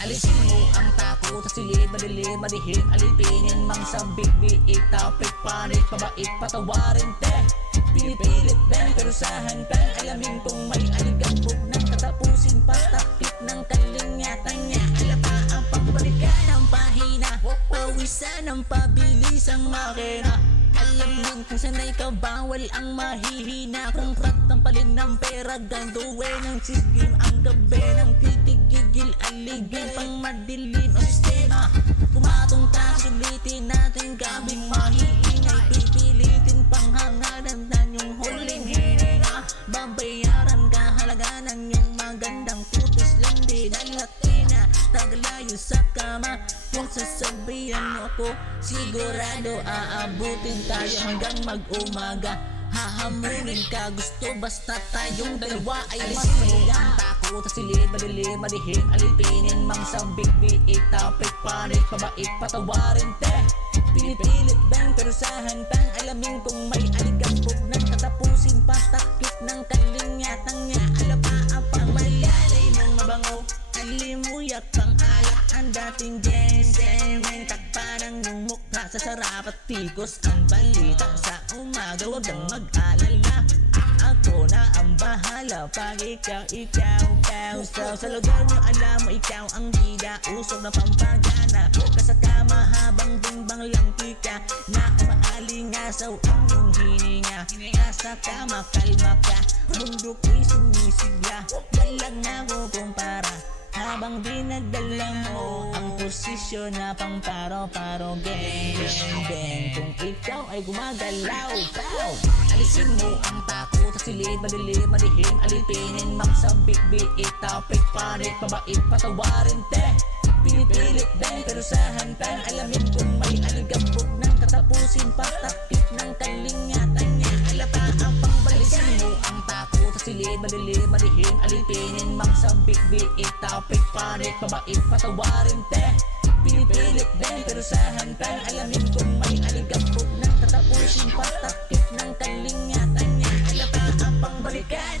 Alisin mo ang takot sa silid, madilim, madihim, alipinin, mang sabik, biik, topic, panik, pabait, patawarin, te. Pinipilit, ben, pero sahan, pen, alamin kung may aligabog ng katapusin, patakip ng kalingatan niya. Alapa ang pagbalikan ng pahina, pawisan ang pabilis ang makina. Alamin kung sanay ka, bawal ang mahihina. Kung ratang palin ng pera, ganduwe ng sistem ang gabi ng titigigil, aligin pang madilim ang sistema. Kumatong sulitin natin kaming mahiingay, pipilitin pang hangalan na yung huling hininga. Babayaran ka halaga ng yung magandang putis lang din ang latina. Tagalayo sa kama, kung sasabihan mo ako, sigurado aabutin tayo hanggang mag-umaga. Hahamunin ka, gusto basta tayong dalawa ay masaya. Ang takot sa silid, madilim, madihim, alipinin, mang sabik, biik, topic, panik, pabait, patawarin, te. Pinipilit, bang, pero sahan, pang, alamin kung may aligabog ng katapusin, patakip ng kalingatan niya. Alapa ang pangmalalay ng mabango, alimuyak pang alak ang dating gen takpan ng mukha sa sarap at tikos ang balita sa umaga. Huwag kang mag-alala, ako na ang bahala pag ikaw sa lugar mo, alam mo ikaw ang bida, usok na pampagana. Kasakama habang bimbang lang tika, na umaalingasaw ang iyong hininga. Nasa kama, kalma ka, mundo ko'y sumisigla, walang nakukumpara. Habang dinadala mo ang posisyon na pang paro-paro, bang. Kung ikaw ay gumagalaw, pow! Alisin mo ang takot sa silid, madilim, madihim, alipinin, mang sabik, biik, topic, panik, pabait, patawarin, te. Pinipilit, bang, pero sahan, pang, alamin kung may aligabog ng katapusin, patakip ng kalingatan niya. Alapa ang pangbalikan mo ang takot sa silid, madilim, madihim, alipinin, mang sabik, biik, topic, panik, pabait, patawarin, te. Pinipilit, bang, pero sahan, pang, alamin kung may aligabog ng katapusin, patakip ng kalingatan niya. Alapa ang pangbalikan.